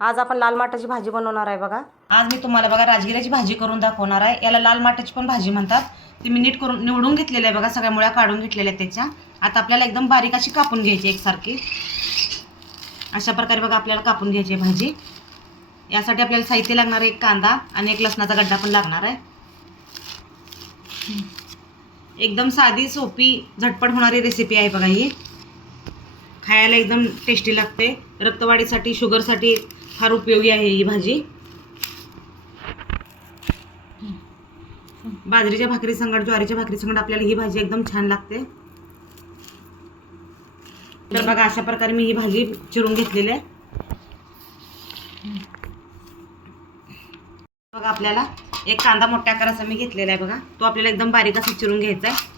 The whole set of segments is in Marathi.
आज आपण लाल माठाची भाजी बनवणार आहे बघा। आज मी तुम्हाला बघा राजगिऱ्याची भाजी करून दाखवणार आहे। याला लाल माठाची पण भाजी म्हणतात। ती मी नीट करून निवडून घेतलेली आहे बघा, सगळ्या मुळ्या काढून घेतलेल्या आहेत त्याच्या। आता आपल्याला एकदम बारीक अशी कापून घ्यायची एकसारखी। अशा प्रकारे बघा आपल्याला कापून घ्यायची भाजी। यासाठी आपल्याला साहित्य लागणार आहे एक कांदा आणि एक लसणाचा गड्डा पण लागणार आहे। एकदम साधी सोपी झटपट होणारी रेसिपी आहे बघा ही। खायला एकदम टेस्टी लागते। रक्तवाढीसाठी शुगरसाठी फार उपयोगी आहे ही भाजी। बाजरीच्या भाकरी संगट ज्वारीच्या भाकरी संगट आपल्याला ही भाजी एकदम छान लागते। तर बघा अशा प्रकारे मी ही भाजी चिरून घेतलेली आहे। बघा आपल्याला एक कांदा मोठ्या आकाराचा मी घेतलेला आहे बघा, तो आपल्याला एकदम बारीक असा चिरून घ्यायचा आहे।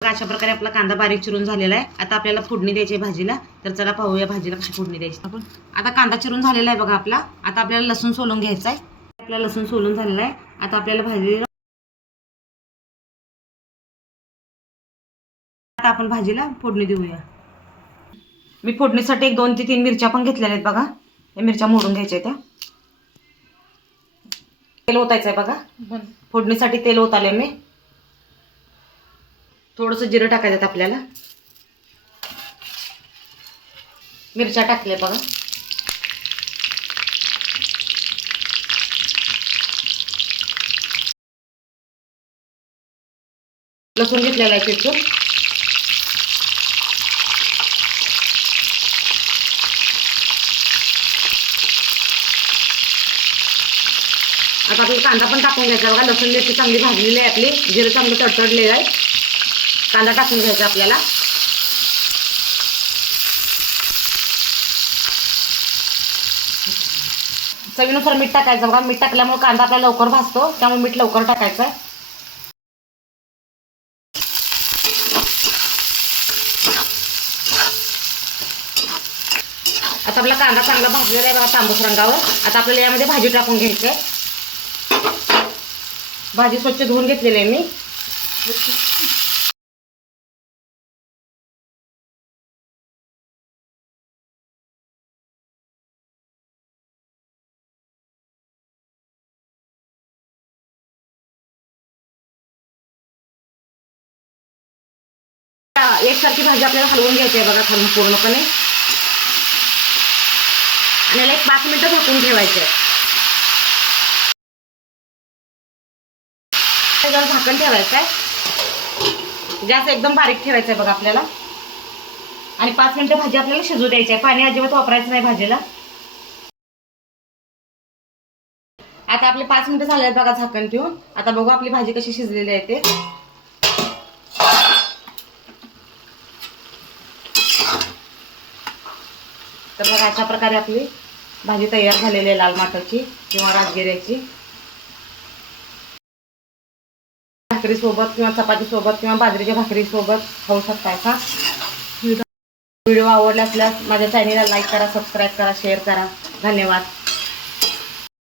अशा प्रकारे आपला कांदा बारीक चिरून झालेला आहे। आता आपल्याला फोडणी द्यायची आहे भाजीला। तर चला पाहूया भाजीला कशी फोडणी द्यायची आपण। आता कांदा चिरून झालेला आहे बघा आपला। आता आपल्याला लसूण सोलून घ्यायचा आहे। आपला लसूण सोलून झालेला आहे। आता आपल्याला भाजीला आता आपण भाजीला फोडणी देऊया। मी फोडणीसाठी एक 2 ते 3 मिरच्या पण घेतलेल्या आहेत बघा। या मिरच्या मोडून घ्यायच्या आहेत। तेल ओतायचं आहे बघा। फोडणीसाठी तेल ओताले मी। थोडंसं जिरं टाकायचं आपल्याला। मिरच्या टाकल्या बघा। लसूण घेतलेला आहे चिरून। आता आपल्याला कांदा पण टाकून घ्यायचा बघा। लसूण मिरची चांगली भाजलेली आहे आपली, जिरं चांगलं तडतडलेलं आहे। कांदा टाकून घ्यायचा आपल्याला। चवीनुसार मीठ टाकायचं बघा। मीठ टाकल्यामुळे कांदा आपल्याला लवकर भाजतो, त्यामुळे मीठ लवकर टाकायचं आहे। आता आपला कांदा चांगला भाजलेला आहे बघा तांबूस रंगावर। आता आपल्याला यामध्ये भाजी टाकून घ्यायची आहे। भाजी स्वच्छ धुवून घेतलेली आहे मी। एकसारखी भाजी आपल्याला हलवून घ्यायची आहे बघा खालून पूर्णपणे। आणि याला 5 मिनिटं झाकून ठेवायचं आहे। जरा झाकण ठेवायचं आहे। गॅस एकदम बारीक ठेवायचं आहे बघा आपल्याला। आणि 5 मिनिटं भाजी आपल्याला शिजू द्यायची आहे। पाणी अजिबात वापरायचं नाही भाजीला। आता आपले 5 मिनिटं झाले आहेत बघा झाकण ठेवून। आता बघू आपली भाजी कशी शिजलेली आहे ते। तर बघा अशा प्रकारे आपली भाजी तयार झालेली आहे लाल माठाची किंवा राजगिऱ्याची। भाकरी सोबत किंवा चपाती सोबत किंवा बाजरीच्या भाकरी सोबत खाऊ शकता। असा व्हिडिओ आवडला असल्यास माझ्या चॅनलला लाईक करा, सबस्क्राईब करा, शेअर करा। धन्यवाद।